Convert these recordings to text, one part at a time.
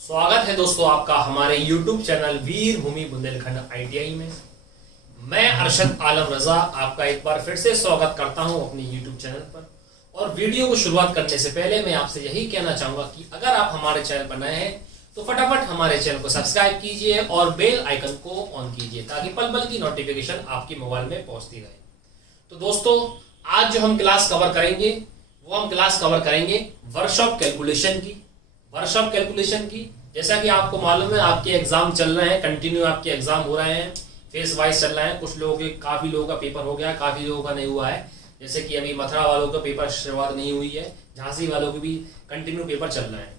स्वागत है दोस्तों आपका हमारे YouTube चैनल वीर भूमि बुंदेलखंड ITI में। मैं अरशद आलम रजा आपका एक बार फिर से स्वागत करता हूं अपनी YouTube चैनल पर। और वीडियो को शुरुआत करने से पहले मैं आपसे यही कहना चाहूंगा कि अगर आप हमारे चैनल पर नए हैं तो फटाफट हमारे चैनल को सब्सक्राइब कीजिए और बेल आइकन को ऑन कीजिए ताकि पल पल की नोटिफिकेशन आपके मोबाइल में पहुंचती रहे। तो दोस्तों आज जो हम क्लास कवर करेंगे वो हम क्लास कवर करेंगे वर्कशॉप कैलकुलेशन की। जैसा कि आपको मालूम है आपके एग्जाम चल रहे हैं, कंटिन्यू आपके एग्जाम हो रहे हैं, फेस वाइज चल रहे हैं। कुछ लोगों के काफी लोगों का पेपर हो गया, काफी लोगों का नहीं हुआ है। जैसे कि अभी मथुरा वालों का पेपर शुरुआत नहीं हुई है, झांसी वालों के भी कंटिन्यू पेपर चल रहे हैं।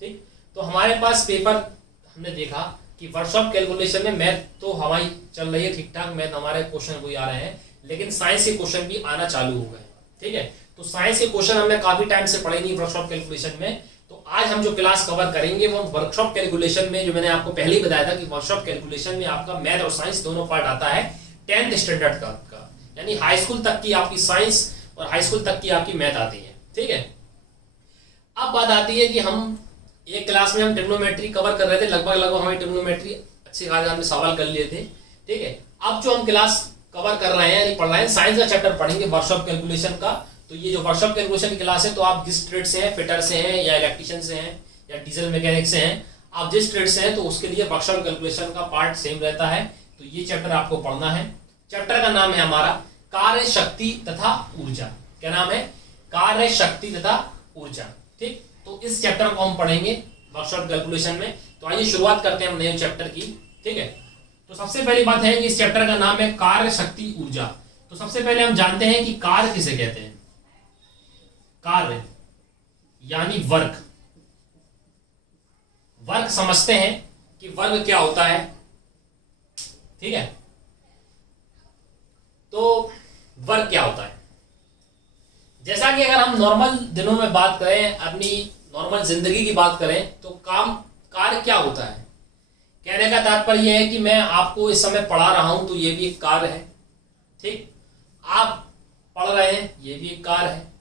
ठीक, तो हमारे पास पेपर हमने देखा कि वर्कशॉप कैलकुलेशन में मैथ तो हमारी चल रही है ठीक ठाक, मैथ हमारे क्वेश्चन कोई आ रहे हैं, लेकिन साइंस के क्वेश्चन भी आना चालू हो गए। ठीक है, तो साइंस के क्वेश्चन हमने काफी टाइम से पढ़े नहीं वर्कशॉप कैलकुलेशन में। तो आज हम जो क्लास कवर करेंगे वो वर्कशॉप कैलकुलेशन में, जो मैंने आपको पहले ही बताया था कि वर्कशॉप कैलकुलेशन में आपका मैथ और साइंस दोनों पार्ट आता है 10th स्टैंडर्ड का, यानी हाई स्कूल तक की आपकी साइंस और हाई स्कूल तक की आपकी मैथ आती है। ठीक है, अब बात आती है कि हम एक क्लास में हम ट्रिग्नोमेट्री कवर कर रहे थे, लगभग हमें ट्रिग्नोमेट्री अच्छे खासे हमने सवाल कर लिए थे। ठीक है, अब जो हम क्लास कवर कर रहे हैं यानी पढ़ रहे हैं साइंस का चैप्टर पढ़ेंगे वर्कशॉप कैलकुलेशन का। तो ये जो वर्कशॉप कैलकुलेशन की क्लास है, तो आप जिस ट्रेड से हैं, फिटर से हैं या इलेक्ट्रिशियन से हैं या डीजल मैकेनिक से हैं, आप जिस ट्रेड से हैं तो उसके लिए वर्कशॉप कैलकुलेशन का पार्ट सेम रहता है। तो ये चैप्टर आपको पढ़ना है। चैप्टर का नाम है हमारा कार्य शक्ति तथा ऊर्जा। क्या नाम है? कार्य शक्ति तथा ऊर्जा। ठीक, तो इस चैप्टर को हम पढ़ेंगे वर्कशॉप कैलकुलेशन में। तो आइए शुरुआत करते हैं हम नए चैप्टर की। ठीक है, तो सबसे पहली बात है कि इस चैप्टर का नाम है कार्य शक्ति ऊर्जा। तो सबसे पहले हम जानते हैं कि कार्य किसे कहते हैं। कार्य यानी वर्क समझते हैं कि वर्क क्या होता है। ठीक है, तो वर्क क्या होता है, जैसा कि अगर हम नॉर्मल दिनों में बात करें, अपनी नॉर्मल जिंदगी की बात करें, तो कार्य क्या होता है। कहने का तात्पर्य यह है कि मैं आपको इस समय पढ़ा रहा हूं तो यह भी एक कार्य है। ठीक, आप पढ़ रहे हैं यह भी एक कार्य है,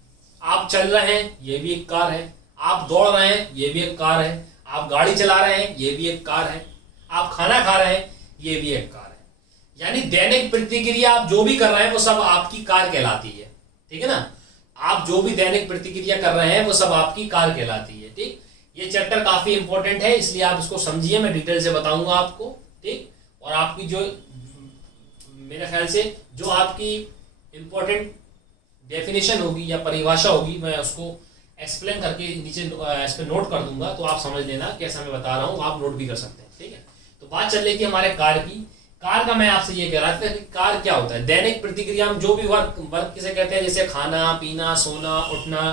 आप चल रहे हैं ये भी एक कार्य है, आप दौड़ रहे हैं ये भी एक कार्य है, आप गाड़ी चला रहे हैं ये भी एक कार्य है, आप खाना खा रहे हैं ये भी एक कार्य है। यानी दैनिक प्रतिक्रिया आप जो भी कर रहे हैं वो सब आपकी कार्य कहलाती है। ठीक है ना, आप जो भी दैनिक प्रतिक्रिया कर रहे हैं वो सब आपकी कार्य कहलाती है। ठीक, ये चैप्टर काफी इंपॉर्टेंट है, इसलिए आप इसको समझिए, मैं डिटेल से बताऊंगा आपको। ठीक, और आपकी जो मेरे ख्याल से जो आपकी इंपॉर्टेंट डेफिनेशन होगी या परिभाषा होगी, मैं उसको एक्सप्लेन करके नीचे इस पे नोट कर दूंगा, तो आप समझ लेना कैसा मैं बता रहा हूँ, आप नोट भी कर सकते हैं। ठीक है, तो बात चल रही थी हमारे कार्य की। कार्य का मैं आपसे ये कह रहा था कि कार्य क्या होता है। दैनिक प्रतिक्रिया हम जो भी वर्क किसे कहते हैं, जैसे खाना पीना, सोना उठना,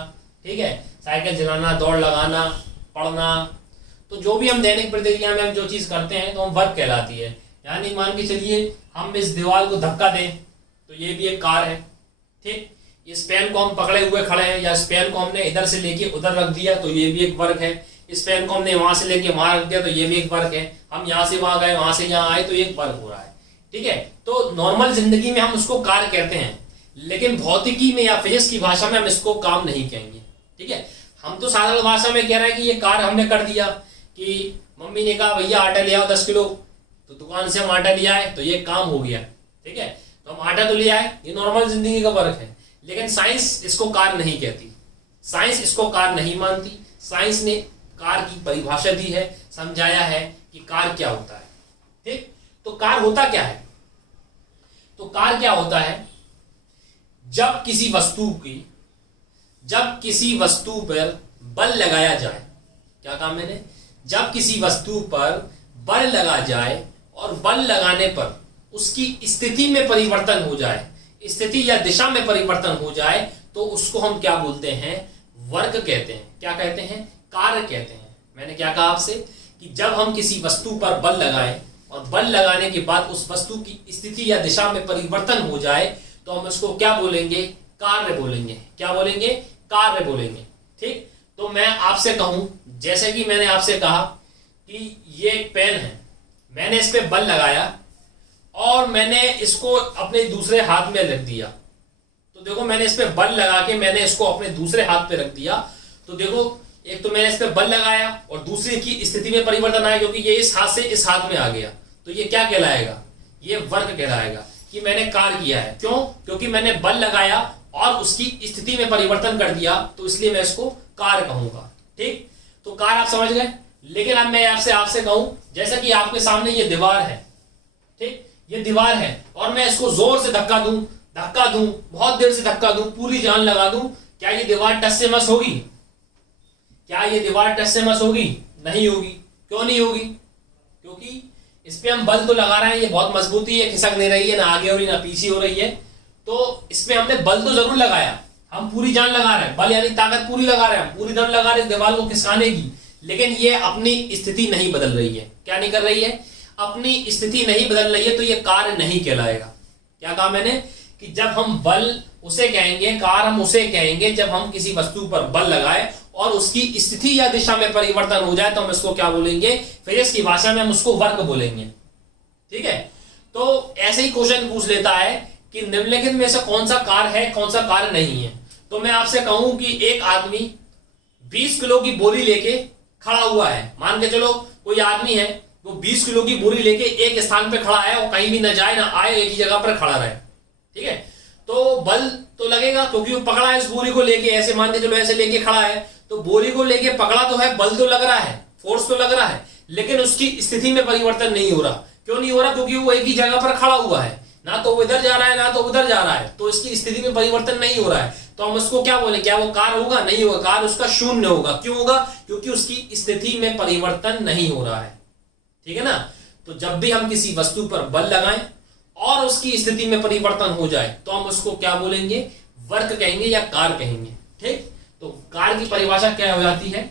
ठीक है, साइकिल चलाना, दौड़ लगाना, पढ़ना, तो जो भी हम दैनिक प्रतिक्रिया में हम जो चीज करते हैं तो हम वर्क कहलाती है। यानी मान के चलिए हम इस दीवार को धक्का दें तो ये भी एक कार्य है। ठीक, इस पेन को हम पकड़े हुए खड़े हैं या इस पेन को हमने इधर से लेके उधर रख दिया तो ये भी एक वर्क है। इस पेन को हमने वहां से लेके वहां रख दिया तो ये भी एक वर्क है। हम यहाँ से वहां गए, वहां से यहाँ आए, तो एक वर्क हो रहा है। ठीक है, तो नॉर्मल जिंदगी में हम उसको कार्य कहते हैं, लेकिन भौतिकी में या फिजिक्स की भाषा में हम इसको काम नहीं कहेंगे। ठीक है, हम तो साधारण भाषा में कह रहे हैं कि ये कार्य हमने कर दिया, कि मम्मी ने कहा भैया आटा ले आओ 10 किलो, तो दुकान से हम आटा ले आए तो ये काम हो गया। ठीक है, तो हम आटा तो ले आए, ये नॉर्मल जिंदगी का वर्क है। लेकिन साइंस इसको कार्य नहीं कहती, साइंस इसको कार्य नहीं मानती। साइंस ने कार्य की परिभाषा दी है, समझाया है कि कार्य क्या होता है। ठीक, तो कार्य होता क्या है? तो कार्य क्या होता है, जब किसी वस्तु पर बल लगाया जाए। क्या काम मैंने? जब किसी वस्तु पर बल लगा जाए और बल लगाने पर उसकी स्थिति में परिवर्तन हो जाए, स्थिति या दिशा में परिवर्तन हो जाए, तो उसको हम क्या बोलते हैं? वर्क कहते हैं। क्या कहते हैं? कार्य कहते हैं। मैंने क्या कहा आपसे कि जब हम किसी वस्तु पर बल लगाएं और बल लगाने के बाद उस वस्तु की स्थिति या दिशा में परिवर्तन हो जाए तो हम उसको क्या बोलेंगे? कार्य बोलेंगे। क्या बोलेंगे? कार्य बोलेंगे। ठीक, तो मैं आपसे कहूं, जैसे कि मैंने आपसे कहा कि ये एक पेन है, मैंने इस पे बल लगाया और मैंने इसको अपने दूसरे हाथ में रख दिया, तो देखो मैंने इस पे बल लगा के मैंने इसको अपने दूसरे हाथ पे रख दिया, तो देखो एक तो मैंने इस पर बल लगाया और दूसरी की स्थिति में परिवर्तन आया, क्योंकि ये इस हाथ से इस हाथ में आ गया, तो ये क्या कहलाएगा, ये वर्क कहलाएगा कि मैंने कार्य किया है। क्यों? क्योंकि मैंने बल लगाया और उसकी स्थिति में परिवर्तन कर दिया, तो इसलिए मैं इसको कार्य कहूंगा। ठीक, तो कार्य आप समझ गए। लेकिन अब मैं आपसे कहूं, जैसा कि आपके सामने ये दीवार है, ठीक, ये दीवार है और मैं इसको जोर से धक्का दूं, बहुत देर से धक्का दूं, पूरी जान लगा दूं, क्या ये दीवार टस से मस होगी? क्या ये दीवार टस से मस होगी? नहीं होगी। क्यों नहीं होगी? क्योंकि इस पे हम बल तो लगा रहे हैं, ये बहुत मजबूती है, खिसक नहीं रही है, ना आगे हो रही ना पीछे हो रही है, तो इसमें हमने बल तो जरूर लगाया, हम पूरी जान लगा रहे हैं, बल यानी ताकत पूरी लगा रहे हैं, पूरी दम लगा रहे हैं दीवार को खिसकाने की, लेकिन ये अपनी स्थिति नहीं बदल रही है। क्या नहीं कर रही है? अपनी स्थिति नहीं बदल रही है, तो ये कार्य नहीं कहलाएगा। क्या कहा मैंने कि जब हम बल उसे कहेंगे, कार्य हम उसे कहेंगे जब हम किसी वस्तु पर बल लगाए और उसकी स्थिति या दिशा में परिवर्तन हो जाए, तो हम इसको क्या बोलेंगे? फिजिक्स की भाषा में हम उसको वर्क बोलेंगे। ठीक है, तो ऐसे ही क्वेश्चन पूछ लेता है कि निम्नलिखित में से कौन सा कार्य है, कौन सा कार्य नहीं है। तो मैं आपसे कहूं कि एक आदमी 20 किलो की बोरी लेके खड़ा हुआ है, मान के चलो कोई आदमी है वो 20 किलो की बोरी लेके एक स्थान पे खड़ा है और कहीं भी न जाए ना आए, एक ही जगह पर खड़ा रहे। ठीक है, तो बल तो लगेगा क्योंकि वो पकड़ा है इस बोरी को लेके, ऐसे मान के चलो ऐसे लेके खड़ा है, तो बोरी को लेके पकड़ा तो है, बल तो लग रहा है, फोर्स तो लग रहा है, लेकिन उसकी स्थिति में परिवर्तन नहीं हो रहा। क्यों नहीं हो रहा? क्योंकि वो एक ही जगह पर खड़ा हुआ है, ना तो वो इधर जा रहा है ना तो उधर जा रहा है, तो इसकी स्थिति में परिवर्तन नहीं हो रहा है। तो हम उसको क्या बोले? क्या वो कार्य होगा? नहीं होगा, कार्य उसका शून्य होगा। क्यों होगा? क्योंकि उसकी स्थिति में परिवर्तन नहीं हो रहा है। ठीक है ना? तो जब भी हम किसी वस्तु पर बल लगाएं और उसकी स्थिति में परिवर्तन हो जाए, तो हम उसको क्या बोलेंगे? वर्क कहेंगे या कार्य कहेंगे। ठीक, तो कार्य की परिभाषा क्या हो जाती है?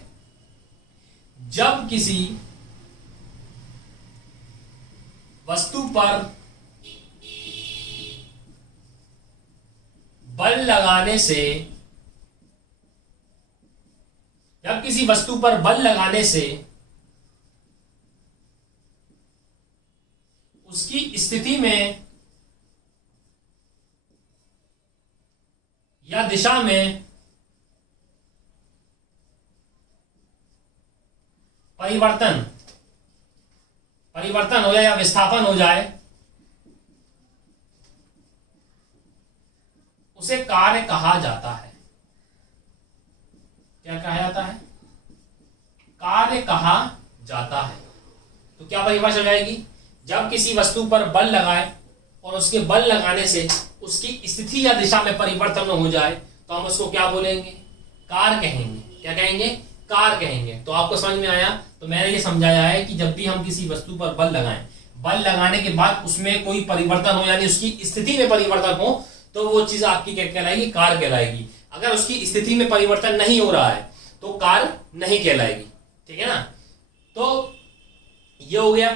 जब किसी वस्तु पर बल लगाने से, जब किसी वस्तु पर बल लगाने से उसकी स्थिति में या दिशा में परिवर्तन हो जाए या विस्थापन हो जाए, उसे कार्य कहा जाता है। क्या कहा जाता है? कार्य कहा जाता है। तो क्या परिभाषा हो जाएगी? जब किसी वस्तु पर बल लगाए और उसके बल लगाने से उसकी स्थिति या दिशा में परिवर्तन हो जाए, तो हम उसको क्या बोलेंगे? कार्य कहेंगे। क्या कहेंगे? कार्य कहेंगे। तो आपको समझ में आया? तो मैंने ये समझाया है कि जब भी हम किसी वस्तु पर बल लगाएं, बल लगाने के बाद उसमें कोई परिवर्तन हो, यानी उसकी स्थिति में परिवर्तन हो, तो वो चीज आपकी क्या कहलाएगी? कार्य कहलाएगी। अगर उसकी स्थिति में परिवर्तन नहीं हो रहा है तो कार्य नहीं कहलाएगी। ठीक है ना? तो ये हो गया।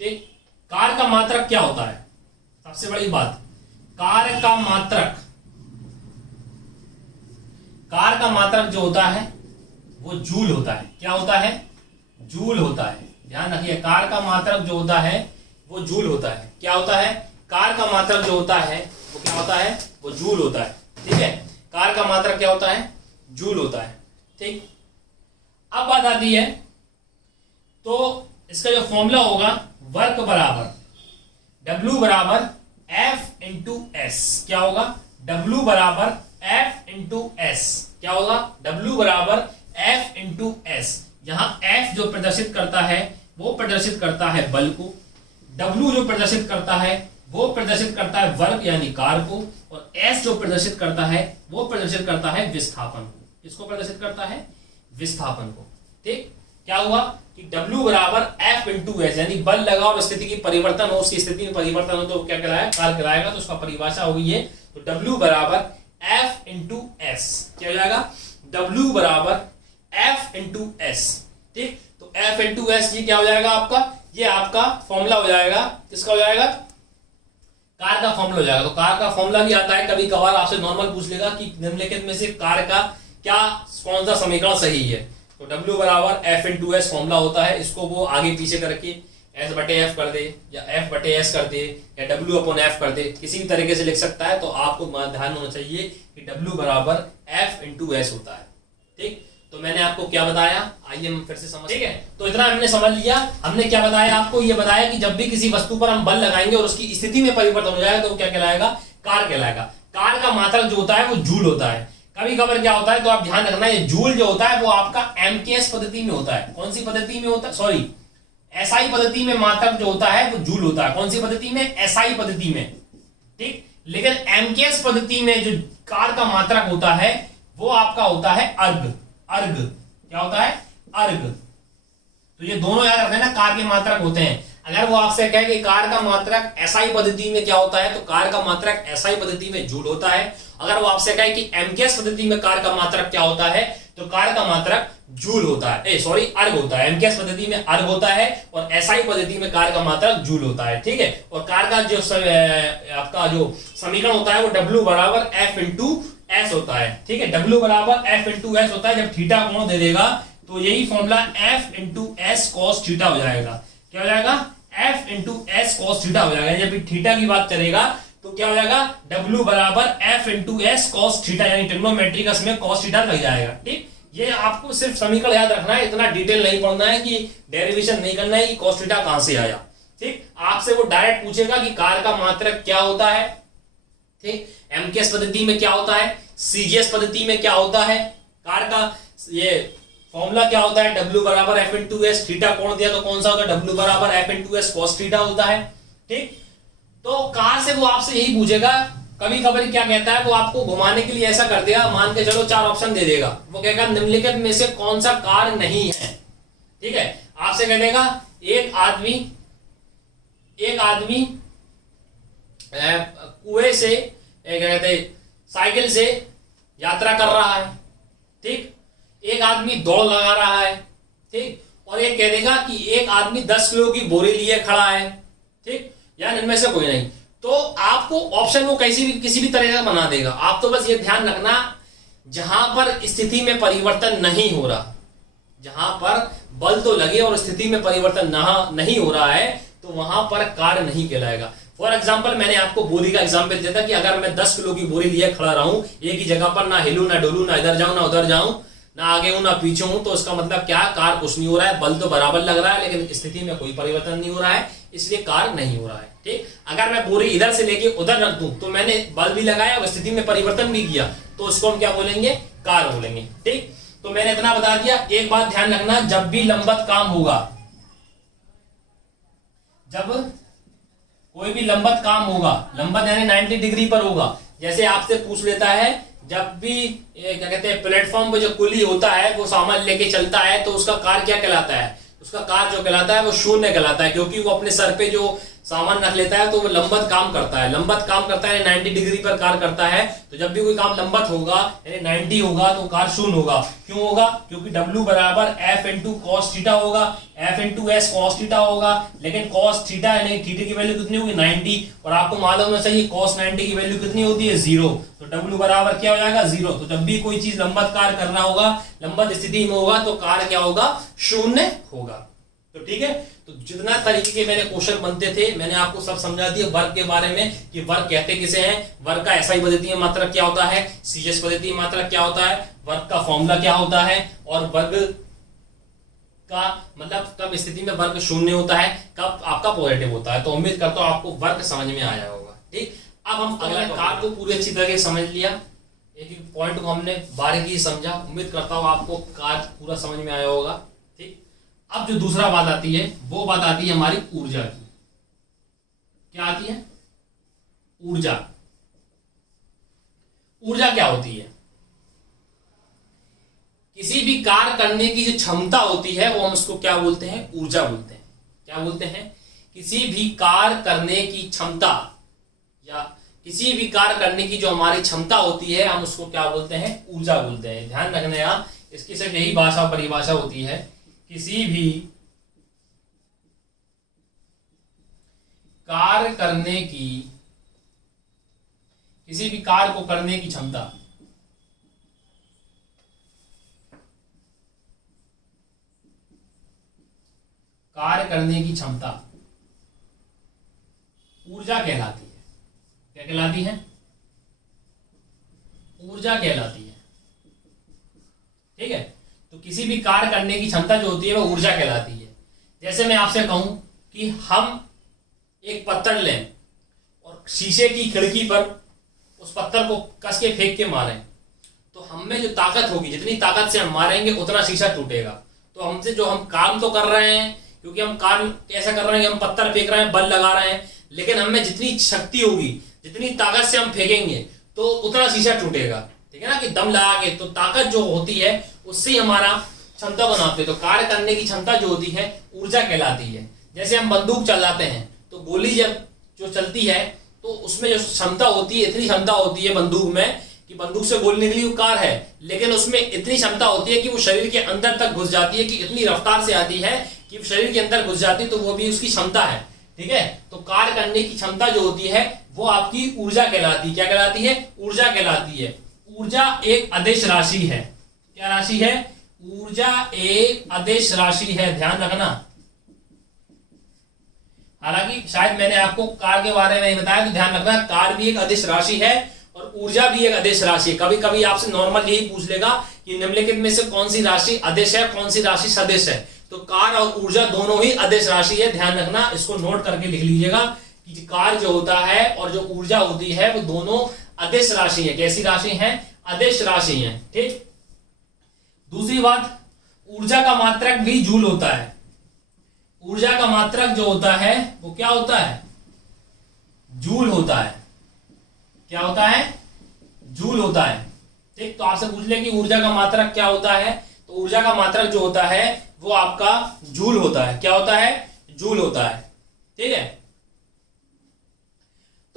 ठीक, कार्य का मात्रक क्या होता है? सबसे बड़ी बात, कार्य का मात्रक, कार्य का मात्रक जो होता है वो जूल होता है। क्या होता है? जूल होता है। ध्यान रखिए, कार्य का मात्रक जो होता है वो जूल होता है। क्या होता है? कार्य का मात्रक जो होता है वो क्या होता है? वो जूल होता है। ठीक है, कार्य का मात्रक क्या होता है? जूल होता है। ठीक, अब बात आती है, तो इसका जो फॉर्मूला होगा, वर्क बराबर W बराबर F इंटू एस। क्या होगा? W बराबर F इंटू एस। क्या होगा? W बराबर F इंटू एस। यहां F जो प्रदर्शित करता है वो प्रदर्शित करता है बल को, W जो प्रदर्शित करता है वो प्रदर्शित करता है वर्क यानी कार्य को, और S जो प्रदर्शित करता है वो प्रदर्शित करता है विस्थापन को। किसको प्रदर्शित करता है? विस्थापन को। ठीक, क्या हुआ कि W बराबर F इंटू एस, यानी बल लगा और स्थिति की परिवर्तन हो, उसकी स्थिति में परिवर्तन हो तो क्या कहलाएगा? कार्य कहलाएगा। तो उसका परिभाषा होगी ये, तो W बराबर F इंटू एस। क्या हो जाएगा? W बराबर F इंटू एस। ठीक, तो F इंटू एस ये क्या हो जाएगा आपका? ये आपका फॉर्मूला हो जाएगा। किसका हो जाएगा? कार्य का फॉर्मूला हो जाएगा। तो कार्य का फॉर्मूला भी आता है, कभी कभार आपसे नॉर्मल पूछ लेगा कि निम्नलिखित में से कार्य का क्या, कौन सा समीकरण सही है। तो W बराबर F इंटू एस फॉर्मूला होता है। इसको वो आगे पीछे करके S बटे F कर दे या F बटे S कर दे या W अपॉन F कर दे, किसी भी तरीके से लिख सकता है। तो आपको ध्यान होना चाहिए कि W बराबर F इंटू एस होता है। ठीक, तो मैंने आपको क्या बताया, आइए हम फिर से समझ, ठीक है। तो इतना हमने समझ लिया। हमने क्या बताया आपको, ये बताया कि जब भी किसी वस्तु पर हम बल लगाएंगे और उसकी स्थिति में परिवर्तन हो जाएगा तो वो क्या कहलाएगा, कार कहलाएगा। कार का मात्रक जो होता है वो जूल होता है। कभी कभार क्या होता है, तो आप ध्यान रखना, ये जूल जो होता है वो आपका एमकेएस पद्धति में होता है। कौन सी पद्धति में होता है, सॉरी एसआई पद्धति में मात्रक जो होता है वो जूल होता है। कौन सी पद्धति में, एसआई पद्धति में, ठीक। लेकिन एमकेएस पद्धति में जो कार का मात्रक होता है वो आपका होता है अर्ग। अर्ग क्या होता है, अर्ग। तो ये दोनों याद रखना, कार के मात्रक होते हैं। अगर वो आपसे कहे कि कार का मात्रक एसआई पद्धति में क्या होता है, तो कार का मात्रक एसआई पद्धति में जूल होता है। अगर वो आपसे कहे कि एमकेएस पद्धति में कार का मात्रक क्या होता है, तो कार का मात्रक जूल होता है, सॉरी अर्ग होता है। एमकेएस पद्धति में अर्ग होता है और एसआई पद्धति में कार का मात्रक जूल होता है, ठीक है। और कार का जो आपका जो समीकरण होता है वो W बराबर F इंटू एस होता है, ठीक है। W बराबर F इंटू एस होता है। जब थीटा कोण दे देगा तो यही formula F into S cos theta हो जाएगा। क्या हो जाएगा, F into S cos theta हो जाएगा। जब थीटा की बात करेगा तो क्या हो जाएगा, W बराबर F into S cos theta, यानी ट्रिग्नोमेट्रिक में कॉस थीटा लग जाएगा, ठीक। ये आपको सिर्फ समीकरण याद रखना है, इतना डिटेल नहीं पढ़ना है कि डेरिवेशन नहीं करना है कि कॉस थीटा कहां से आया, ठीक। आपसे वो डायरेक्ट पूछेगा कि कार का मात्रक क्या होता है, ठीक। एमकेएस पद्धति में क्या होता है, सीजीएस पद्धति में क्या होता है, कार का ये फॉर्मूला क्या होता है, W बराबर F इंटू एस, थीटा कोण दिया तो कौन सा होता है, W बराबर F into S cos theta होता है, ठीक। तो कार से वो आपसे यही पूछेगा। कभी कभी क्या कहता है, वो आपको घुमाने के लिए ऐसा कर देगा, मान के चलो 4 ऑप्शन दे देगा। वो कहेगा निम्नलिखित में से कौन सा कार नहीं है, ठीक है। आपसे कह देगा एक आदमी कुएं से क्या कहते साइकिल से यात्रा कर रहा है, ठीक। एक आदमी दौड़ लगा रहा है, ठीक। और एक कह देगा कि एक आदमी 10 किलो की बोरी लिए खड़ा है, ठीक। या इनमें से कोई नहीं। तो आपको ऑप्शन वो किसी भी तरह का बना देगा। आप तो बस ये ध्यान रखना, जहां पर स्थिति में परिवर्तन नहीं हो रहा, जहां पर बल तो लगे और स्थिति में परिवर्तन नहीं हो रहा है, तो वहां पर कार्य नहीं कहलाएगा। फॉर एग्जाम्पल मैंने आपको बोरी का एग्जाम्पल दिया था कि अगर मैं 10 किलो की बोरी लिए खड़ा रहूं, एक ही जगह पर, ना हिलू ना डोलू, ना इधर जाऊं ना उधर जाऊं, ना आगे हूं ना पीछे हूं, तो उसका मतलब क्या, कार कुछ नहीं हो रहा है, बल तो बराबर लग रहा है लेकिन स्थिति में कोई परिवर्तन नहीं हो रहा है, इसलिए कार नहीं हो रहा है, ठीक। अगर मैं बोरी इधर से लेके उधर रख दूं तो मैंने बल भी लगाया और स्थिति में परिवर्तन भी किया, तो उसको हम क्या बोलेंगे, कार बोलेंगे, ठीक। तो मैंने इतना बता दिया। एक बात ध्यान रखना, जब भी लंबत काम होगा, जब कोई भी लंबत काम होगा, लंबत यानी 90 डिग्री पर होगा, जैसे आपसे पूछ लेता है, जब भी क्या कहते हैं प्लेटफॉर्म पे जो कुली होता है वो सामान लेके चलता है, तो उसका कार क्या कहलाता है, उसका कार जो कहलाता है वो शून्य कहलाता है, क्योंकि वो अपने सर पे जो सामान रख लेता है तो वो लंबत काम करता है। लंबत काम करता है 90 डिग्री पर कार करता है, तो जब भी कोई काम लंबत होगा यानी 90 होगा तो कार शून्य होगा। क्यों होगा, क्योंकि W बराबर F इंटू कॉस थीटा होगा, F into S cos theta होगा। लेकिन कॉस थीटा यानी थीटा की वैल्यू कितनी होगी, 90, और आपको मालूम है सही कॉस 90 की वैल्यू कितनी होती है, 0। तो W बराबर क्या हो जाएगा, 0। तो जब भी कोई चीज लंबत कार कर रहा होगा, लंबत स्थिति में होगा, तो कार क्या होगा, शून्य होगा। तो ठीक है। तो जितना तरीके के मैंने क्वेश्चन बनते थे मैंने आपको सब समझा दिया वर्ग के बारे में, कि वर्ग कहते किसे हैं, वर्ग का एसआई पद्धति में मात्रक क्या होता है, सीजीएस पद्धति में मात्रक क्या होता है, वर्ग का फॉर्मूला क्या होता है, और वर्ग का मतलब कब स्थिति में वर्ग शून्य होता है, कब आपका पॉजिटिव होता है। तो उम्मीद करता हूं आपको वर्ग समझ में आया होगा, ठीक। अब हम अगला कार को पूरी अच्छी तरह समझ लिया, एक एक पॉइंट को हमने बारीकी समझा। उम्मीद करता हूं आपको कार पूरा समझ में आया होगा, ठीक। अब जो दूसरा बात आती है वो बात आती है हमारी ऊर्जा की। क्या आती है, ऊर्जा। ऊर्जा क्या होती है, किसी भी कार्य करने की जो क्षमता होती है वो हम उसको क्या बोलते हैं, ऊर्जा बोलते हैं। क्या बोलते हैं, किसी भी कार्य करने की क्षमता या किसी भी कार्य करने की जो हमारी क्षमता होती है हम उसको क्या बोलते हैं, ऊर्जा बोलते हैं। ध्यान रखना यार, इसकी सिर्फ यही भाषा परिभाषा होती है, किसी भी कार्य करने की, किसी भी कार्य को करने की क्षमता, कार्य करने की क्षमता ऊर्जा कहलाती है। क्या कहलाती है, ऊर्जा कहलाती है, ठीक है। किसी भी कार्य करने की क्षमता जो होती है वो ऊर्जा कहलाती है। जैसे मैं आपसे कहूं कि हम एक पत्थर लें और शीशे की खिड़की पर उस पत्थर को कस के फेंक के मारें, तो हम में जो ताकत होगी, जितनी ताकत से हम मारेंगे उतना शीशा टूटेगा। तो हमसे जो हम काम तो कर रहे हैं, क्योंकि हम काम कैसा कर रहे हैं कि हम पत्थर फेंक रहे हैं, बल लगा रहे हैं, लेकिन हमें जितनी शक्ति होगी, जितनी ताकत से हम फेंकेंगे तो उतना शीशा टूटेगा। ठीक है ना, कि दम लगा के, तो ताकत जो होती है उससे ही हमारा क्षमता को नापते हैं। तो कार्य करने की क्षमता जो होती है ऊर्जा कहलाती है। जैसे हम बंदूक चलाते हैं तो गोली जब जो चलती है तो उसमें जो क्षमता होती है, इतनी क्षमता होती है बंदूक में कि बंदूक से गोली निकली वो कार है, लेकिन उसमें इतनी क्षमता होती है कि वो शरीर के अंदर तक घुस जाती है, कि इतनी रफ्तार से आती है कि शरीर के अंदर घुस जाती है, तो वो भी उसकी क्षमता है। ठीक है, तो कार्य करने की क्षमता जो होती है वो आपकी ऊर्जा कहलाती है। क्या कहलाती है? ऊर्जा कहलाती है। ऊर्जा एक अदिश राशि है। क्या राशि है? ऊर्जा एक अदिश राशि है, ध्यान रखना। हालांकि शायद मैंने आपको कार के बारे में नहीं बताया, तो ध्यान रखना, कार भी एक अदिश राशि है और ऊर्जा भी एक अदिश राशि है। कभी कभी आपसे नॉर्मल यही पूछ लेगा कि निम्नलिखित में से कौन सी राशि अदिश है, कौन सी राशि सदिश है। तो कार और ऊर्जा दोनों ही अदिश राशि है, ध्यान रखना, इसको नोट करके लिख लीजिएगा कि कार जो होता है और जो ऊर्जा होती है वो दोनों अदिश राशि है। कैसी राशि है? अदिश राशि है। ठीक। दूसरी बात, ऊर्जा का मात्रक भी जूल होता है। ऊर्जा का मात्रक जो होता है वो क्या होता है? जूल होता है। क्या होता है? जूल होता है। ठीक। तो आपसे पूछ ले कि ऊर्जा का मात्रक क्या होता है, तो ऊर्जा का मात्रक जो होता है वो आपका जूल होता है। क्या होता है? जूल होता है। ठीक है।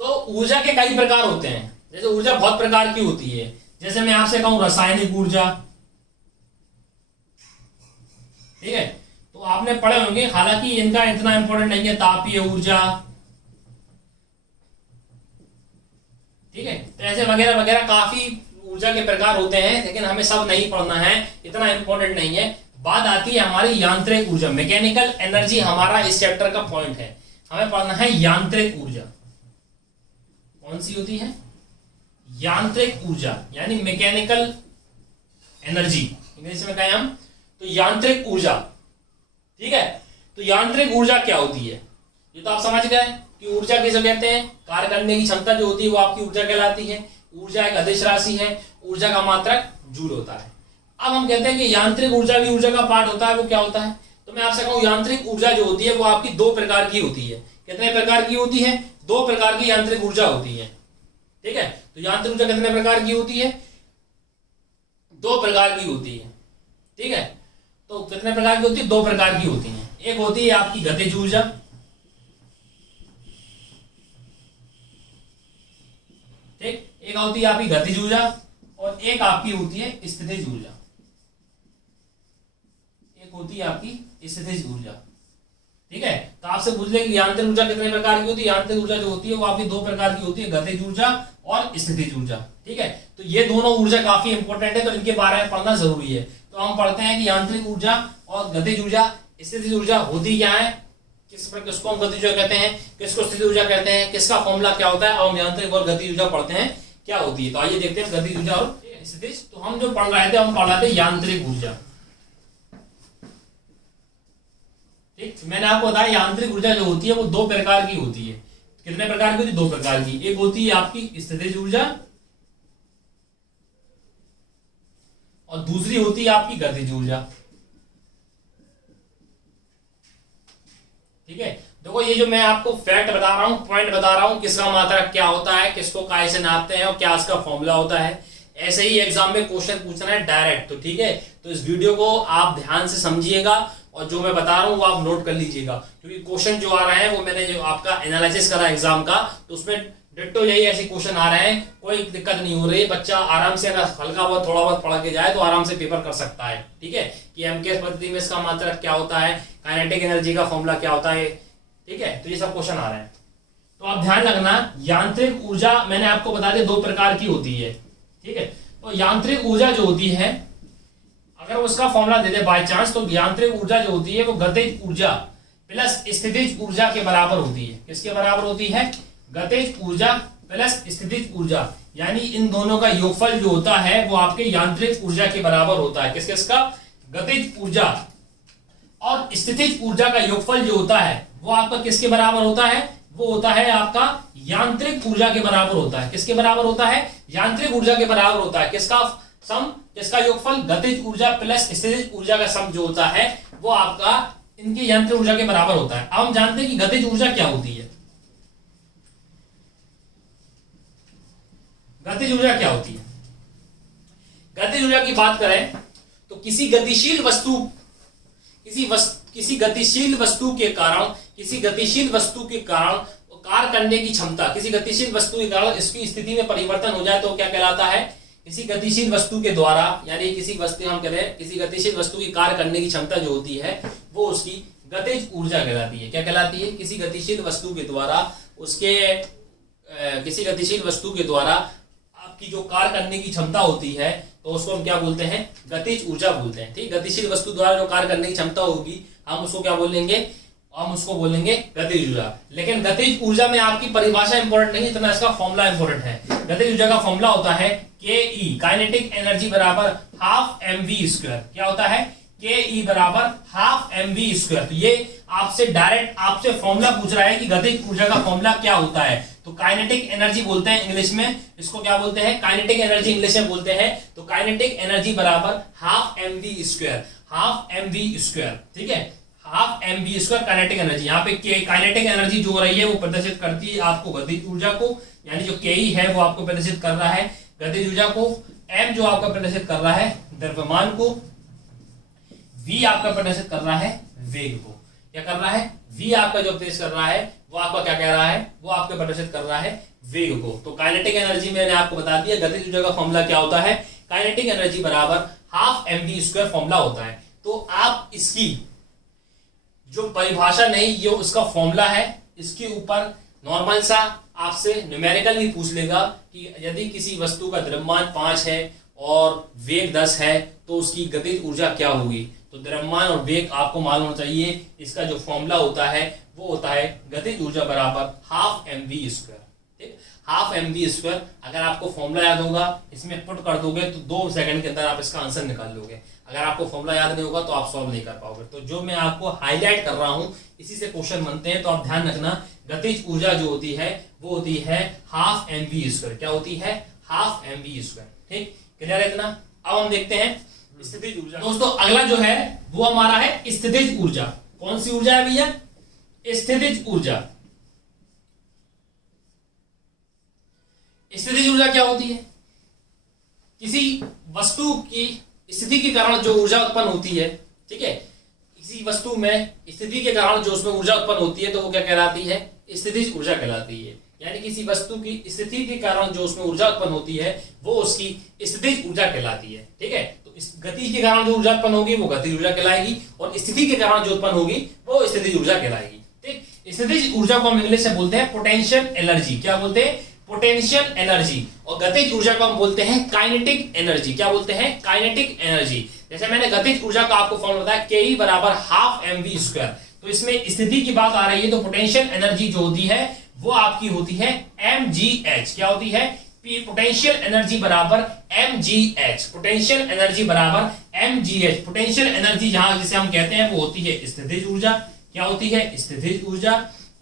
तो ऊर्जा के कई प्रकार होते हैं। जैसे ऊर्जा बहुत प्रकार की होती है। जैसे मैं आपसे कहूं रासायनिक ऊर्जा, ठीक है, तो आपने पढ़े होंगे, हालांकि इनका इतना इंपॉर्टेंट नहीं है। तापीय ऊर्जा, ठीक है, तो ऐसे वगैरह वगैरह काफी ऊर्जा के प्रकार होते हैं, लेकिन हमें सब नहीं पढ़ना है, इतना इंपॉर्टेंट नहीं है। बात आती है हमारी यांत्रिक ऊर्जा, मैकेनिकल एनर्जी हमारा इस चैप्टर का पॉइंट है। हमें पढ़ना है यांत्रिक ऊर्जा। कौन सी होती है? यांत्रिक ऊर्जा, यानी मैकेनिकल एनर्जी, इंग्लिश में कहें हम तो यांत्रिक ऊर्जा। ठीक है, तो यांत्रिक ऊर्जा क्या होती है ये तो आप समझ गए कि ऊर्जा किसे कहते हैं। कार्य करने की क्षमता जो होती है वो आपकी ऊर्जा कहलाती है। ऊर्जा एक अदिश राशि है, ऊर्जा का मात्रक जूल होता है। अब हम कहते हैं कि यांत्रिक ऊर्जा भी ऊर्जा का पार्ट होता है। वो क्या होता है? तो मैं आपसे कहूं यांत्रिक ऊर्जा जो होती है वो आपकी दो प्रकार की होती है। कितने प्रकार की होती है? दो प्रकार की यांत्रिक ऊर्जा होती है। ठीक है, तो यांत्रिक ऊर्जा कितने प्रकार की होती है? दो प्रकार की होती है। ठीक है, तो कितने प्रकार की होती है? दो प्रकार की होती है। एक होती है आपकी गतिज ऊर्जा, ठीक, एक होती है आपकी गतिज ऊर्जा और एक आपकी होती है स्थितिज ऊर्जा। एक होती है आपकी स्थितिज ऊर्जा। ठीक है, तो आपसे पूछ ले कि यांत्रिक ऊर्जा कितने प्रकार की होती है। यांत्रिक ऊर्जा जो होती है वो आपकी दो प्रकार की होती है, गतिज ऊर्जा और स्थितिज ऊर्जा। ठीक है, तो ये दोनों ऊर्जा काफी इंपॉर्टेंट है, तो इनके बारे में पढ़ना जरूरी है। तो हम पढ़ते हैं कि यांत्रिक ऊर्जा और गतिज ऊर्जा, स्थितिज ऊर्जा होती क्या है, किसको हम गतिज ऊर्जा कहते हैं, किसको स्थितिज ऊर्जा कहते हैं, किसका फॉर्मूला क्या होता है। अब हम यांत्रिक और गतिज ऊर्जा पढ़ते हैं क्या होती है। तो आइए देखते हैं गतिज ऊर्जा और स्थितिज। तो हम जो पढ़ रहे थे, हम पढ़ रहे थे यांत्रिक ऊर्जा। ठीक, मैंने आपको बताया यांत्रिक ऊर्जा जो होती है वो दो प्रकार की होती है। कितने प्रकार की होती है? दो प्रकार की। एक होती है आपकी स्थितिज ऊर्जा और दूसरी होती है आपकी गतिज ऊर्जा। ठीक है, देखो ये जो मैं आपको फैक्ट बता रहा हूं, पॉइंट बता रहा हूं, किसका मात्रक क्या होता है, किसको काय से नापते हैं और क्या इसका फॉर्मूला होता है। ऐसे ही एग्जाम में क्वेश्चन पूछना है डायरेक्ट। तो ठीक है, तो इस वीडियो को आप ध्यान से समझिएगा और जो मैं बता रहा हूं वो आप नोट कर लीजिएगा, क्योंकि क्वेश्चन जो आ रहे हैं वो मैंने जो आपका एनालिसिस करा एग्जाम का, तो उसमें डिट्टो यही ऐसे क्वेश्चन आ रहे हैं। कोई दिक्कत नहीं हो रही, बच्चा आराम से अगर हल्का बहुत थोड़ा बहुत पढ़ के जाए तो आराम से पेपर कर सकता है। ठीक है, कि एमकेएस पद्धति में इसका मात्रक क्या होता है, काइनेटिक एनर्जी का फॉर्मूला क्या होता है। ठीक है, तो ये सब क्वेश्चन आ रहे हैं, तो आप ध्यान रखना। यांत्रिक ऊर्जा मैंने आपको बता दिया दो प्रकार की होती है। ठीक है, तो यांत्रिक ऊर्जा जो होती है, अगर उसका formula they they by chance, तो यांत्रिक ऊर्जा जो होती है वो गतिज ऊर्जा प्लस स्थितिज ऊर्जा के बराबर होती है। किसके बराबर होती है? गतिज ऊर्जा प्लस स्थितिज ऊर्जा, यानी इन दोनों का योगफल जो होता है वो आपके यांत्रिक ऊर्जा के बराबर होता है। किस किसका? गतिज ऊर्जा और स्थितिज ऊर्जा का योगफल जो होता है वो आपका किसके बराबर होता है? वो होता है आपका यांत्रिक ऊर्जा के बराबर होता है। किसके बराबर होता है? यांत्रिक ऊर्जा के बराबर होता है। किसका सम, किसका योगफल? गतिज ऊर्जा प्लस स्थितिज ऊर्जा का सम जो होता है वो आपका इनकी यांत्रिक ऊर्जा के बराबर होता है। अब हम जानते हैं कि गतिज ऊर्जा क्या होती है। गतिज ऊर्जा क्या होती है? गतिज ऊर्जा की बात करें तो किसी गतिशील वस्तु के कारण कार्य करने की क्षमता, किसी गतिशील वस्तु के कारण इसकी स्थिति में परिवर्तन हो जाए तो क्या कहलाता है? किसी गतिशील वस्तु के द्वारा, यानी किसी वस्तु हम कह रहे हैं किसी गतिशील वस्तु की कार्य करने की क्षमता जो होती है वो उसकी गतिज ऊर्जा कहलाती है। क्या कहलाती है? किसी गतिशील वस्तु के द्वारा किसी गतिशील वस्तु के द्वारा आपकी जो कार्य करने की क्षमता होती है तो उसको हम क्या बोलते हैं? गतिज ऊर्जा बोलते हैं। ठीक, गतिशील वस्तु द्वारा जो कार्य करने की क्षमता होगी हम उसको क्या बोलेंगे? हम उसको बोलेंगे गतिज ऊर्जा। लेकिन गतिज ऊर्जा में आपकी परिभाषा इंपॉर्टेंट नहीं, इतना इसका फॉर्मूला इंपॉर्टेंट है। गतिज ऊर्जा का फॉर्मूला होता है के काइनेटिक एनर्जी बराबर हाफ mv²। क्या होता है? के बराबर हाफ mv²। तो ये आपसे डायरेक्ट आपसे फॉर्मूला पूछ रहा है कि गतिज ऊर्जा का फॉर्मूला क्या होता है। तो काइनेटिक एनर्जी बोलते हैं इंग्लिश में, इसको क्या बोलते हैं? काइनेटिक एनर्जी इंग्लिश में बोलते हैं। तो काइनेटिक एनर्जी बराबर हाफ mv², हाफ mv²। ठीक है, हाफ mv² काइनेटिक एनर्जी। यहाँ पे काइनेटिक एनर्जी जो हो रही है वो प्रदर्शित करती है आपको गतिज ऊर्जा को, यानी जो के है वो आपको प्रदर्शित कर रहा है गतिज ऊर्जा को, m जो आपका प्रदर्शित कर रहा है द्रव्यमान को, v आपका प्रदर्शित कर रहा है वेग को। क्या कर रहा है? v आपका जो प्रदर्शित कर रहा है वो आपका क्या कह रहा है? वो आपका प्रदर्शित कर रहा है वेग को। तो काइनेटिक एनर्जी मैंने आपको बता दिया, गतिज ऊर्जा का फॉर्मूला क्या होता है? काइनेटिक एनर्जी बराबर हाफ mv² फॉर्मूला होता है। तो आप इसकी जो परिभाषा नहीं, ये उसका फॉर्मूला है, इसके ऊपर नॉर्मल सा आपसे न्यूमेरिकल भी पूछ लेगा कि यदि किसी वस्तु का द्रव्यमान 5 है और वेग 10 है तो उसकी गतिज ऊर्जा क्या होगी। तो द्रव्यमान और वेग आपको मालूम होना चाहिए। इसका जो फॉर्मूला होता है वो होता है गतिज ऊर्जा बराबर हाफ mv²। ठीक, हाफ mv²। अगर आपको फॉर्मूला याद होगा इसमें पुट कर दोगे तो 2 सेकंड के अंदर आप इसका आंसर निकाल लोगे। अगर आपको फॉर्मूला याद नहीं होगा तो आप सॉल्व नहीं कर पाओगे। तो जो मैं आपको हाईलाइट कर रहा हूं इसी से क्वेश्चन बनते हैं, तो आप ध्यान रखना गतिज ऊर्जा जो होती है वो होती है हाफ mv²। क्या होती है? Half mv²। ठीक, क्लियर है इतना? अब हम देखते हैं स्थितिज ऊर्जा। दोस्तों अगला जो है वो हमारा है स्थितिज ऊर्जा। कौन सी ऊर्जा है भैया? स्थितिज ऊर्जा। स्थितिज ऊर्जा क्या होती है? किसी वस्तु की स्थिति के कारण जो ऊर्जा उत्पन्न होती है, ठीक है, किसी वस्तु में स्थिति के कारण जो उसमें ऊर्जा उत्पन्न होती है तो वो क्या कहलाती है? स्थितिज ऊर्जा कहलाती है। यानी किसी वस्तु की स्थिति के कारण जो उसमें ऊर्जा उत्पन्न होती है वो उसकी स्थितिज ऊर्जा कहलाती है। ठीक है, तो इस गति के कारण जो ऊर्जा उत्पन्न होगी वो गतिज ऊर्जा कहलाएगी और स्थिति के कारण जो उत्पन्न होगी वो स्थितिज ऊर्जा कहलाएगी। ठीक, स्थितिज ऊर्जा को हम इंग्लिश में बोलते हैं पोटेंशियल एनर्जी। क्या बोलते हैं? Potential energy. और गतिज ऊर्जा को हम बोलते हैं काइनेटिक एनर्जी। क्या बोलते हैं? Kinetic energy. जैसे मैंने गतिज ऊर्जा का आपको फॉर्मूला बताया के बराबर हाफ mv²। तो इसमें स्थिति की बात आ रही है तो पोटेंशियल एनर्जी जो होती है वो आपकी होती है mgh। क्या होती है? पोटेंशियल एनर्जी बराबर mgh। पोटेंशियल एनर्जी बराबर mgh। पोटेंशियल एनर्जी जहां जिसे हम कहते हैं वो होती है स्थितिज ऊर्जा। क्या होती है? स्थितिज ऊर्जा।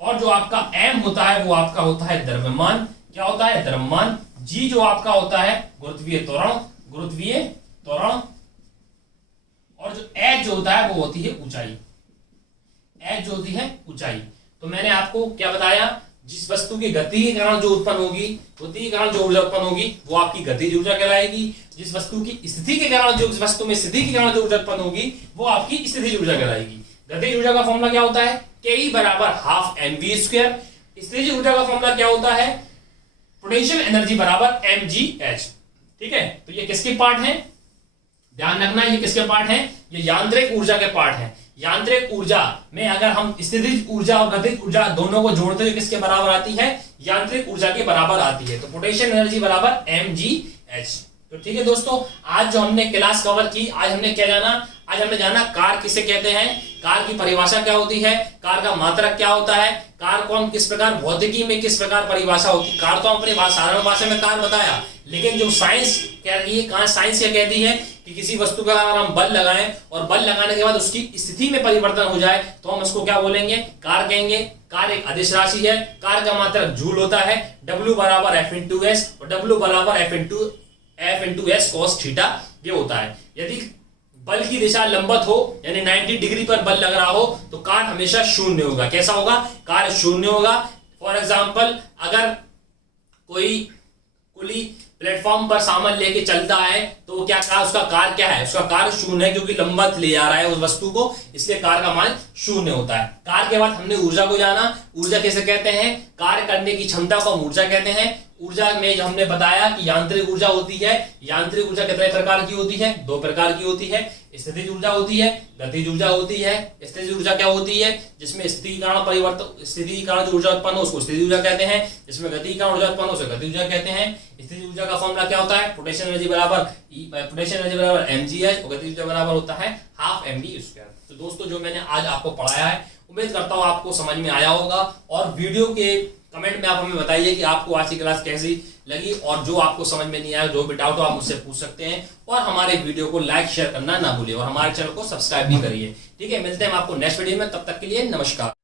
और जो आपका m होता है वो आपका होता है द्रव्यमान। क्या होता है? द्रव्यमान। g जो आपका होता है गुरुत्वीय त्वरण, गुरुत्वीय त्वरण। और जो h जो होता है वो होती है ऊंचाई, h जो होती है ऊंचाई। तो मैंने आपको क्या बताया? जिस वस्तु की गति के कारण जो उत्पन्न होगी, गति के कारण जो ऊर्जा उत्पन्न होगी वो आपकी गतिज ऊर्जा कहलाएगी। जिस वस्तु की स्थिति के कारण जो वस्तु में स्थिति के कारण जो ऊर्जा उत्पन्न होगी वो आपकी स्थितिज ऊर्जा कहलाएगी। गतिज ऊर्जा का फॉर्मूला क्या होता है? के बराबर हाफ mv²। स्थितिज ऊर्जा का फॉर्मूला क्या होता है? पोटेंशियल एनर्जी बराबर mgh। ठीक है, तो ये किसके पार्ट है? ध्यान रखना, ये किसके पार्ट है? ये यांत्रिक ऊर्जा के पार्ट है। यांत्रिक ऊर्जा में अगर हम स्थितिज ऊर्जा और गतिज ऊर्जा दोनों को जोड़ते हुए किसके बराबर आती है? यांत्रिक ऊर्जा के बराबर आती है। तो पोटेंशियल एनर्जी बराबर mgh। तो ठीक है दोस्तों, आज जो हमने क्लास कवर की, आज हमने क्या जाना? आज हमने जाना कार किसे कहते हैं, कार की परिभाषा क्या होती है, कार का मात्रक क्या होता है, कार को हम किस प्रकार भौतिकी में किस प्रकार परिभाषा होती है। कार तो हम अपनी साधारण भाषा में कार बताया, लेकिन जो साइंस कह रही है, साइंस क्या कहती है कि किसी वस्तु का अगर हम बल लगाएं और बल लगाने के बाद उसकी स्थिति में परिवर्तन हो जाए तो हम उसको क्या बोलेंगे, कार्य कहेंगे। कार्य एक अदिश राशि है, कार्य का मात्रक जूल होता है, W बराबर F इंटू एस और W बराबर F into S cos theta ये होता है। यदि बल की दिशा लंबत हो यानी 90 डिग्री पर बल लग रहा हो तो कार्य हमेशा शून्य होगा। कैसा होगा, कार्य शून्य होगा। फॉर एग्जाम्पल अगर कोई कुली प्लेटफॉर्म पर सामान लेके चलता है तो क्या उसका कार्य क्या है, उसका कार्य शून्य है क्योंकि लंबत ले जा रहा है उस वस्तु को, इसलिए कार्य का मान शून्य होता है। कार्य के बाद हमने ऊर्जा को जाना। ऊर्जा किसे कहते हैं, कार्य करने की क्षमता को हम ऊर्जा कहते हैं। ऊर्जा में जो हमने बताया कि यांत्रिक ऊर्जा होती है। यांत्रिक ऊर्जा कितने प्रकार की होती है, 2 प्रकार की होती है। स्थितिज ऊर्जा होती है, गतिज ऊर्जा होती है। स्थितिज ऊर्जा क्या होती है, जिसमें स्थिति के कारण परिवर्तन, स्थिति के कारण जो ऊर्जा उत्पन्न हो उसको स्थितिज ऊर्जा कहते हैं। जिसमें गति के कारण ऊर्जा उत्पन्न हो उसे गतिज ऊर्जा कहते हैं। स्थितिज ऊर्जा का फॉर्मूला क्या होता है, पोटेंशियल एनर्जी बराबर mgh और गतिज ऊर्जा बराबर होता है हाफ mv²। तो दोस्तों जो मैंने आज आपको पढ़ाया है उम्मीद करता हूं आपको समझ में आया होगा। और वीडियो के कमेंट में आप हमें बताइए कि आपको आज की क्लास कैसी लगी और जो आपको समझ में नहीं आया, जो भी डाउट हो आप मुझसे पूछ सकते हैं। और हमारे वीडियो को लाइक शेयर करना ना भूलिए और हमारे चैनल को सब्सक्राइब भी करिए। ठीक है, मिलते हैं हम आपको नेक्स्ट वीडियो में, तब तक के लिए नमस्कार।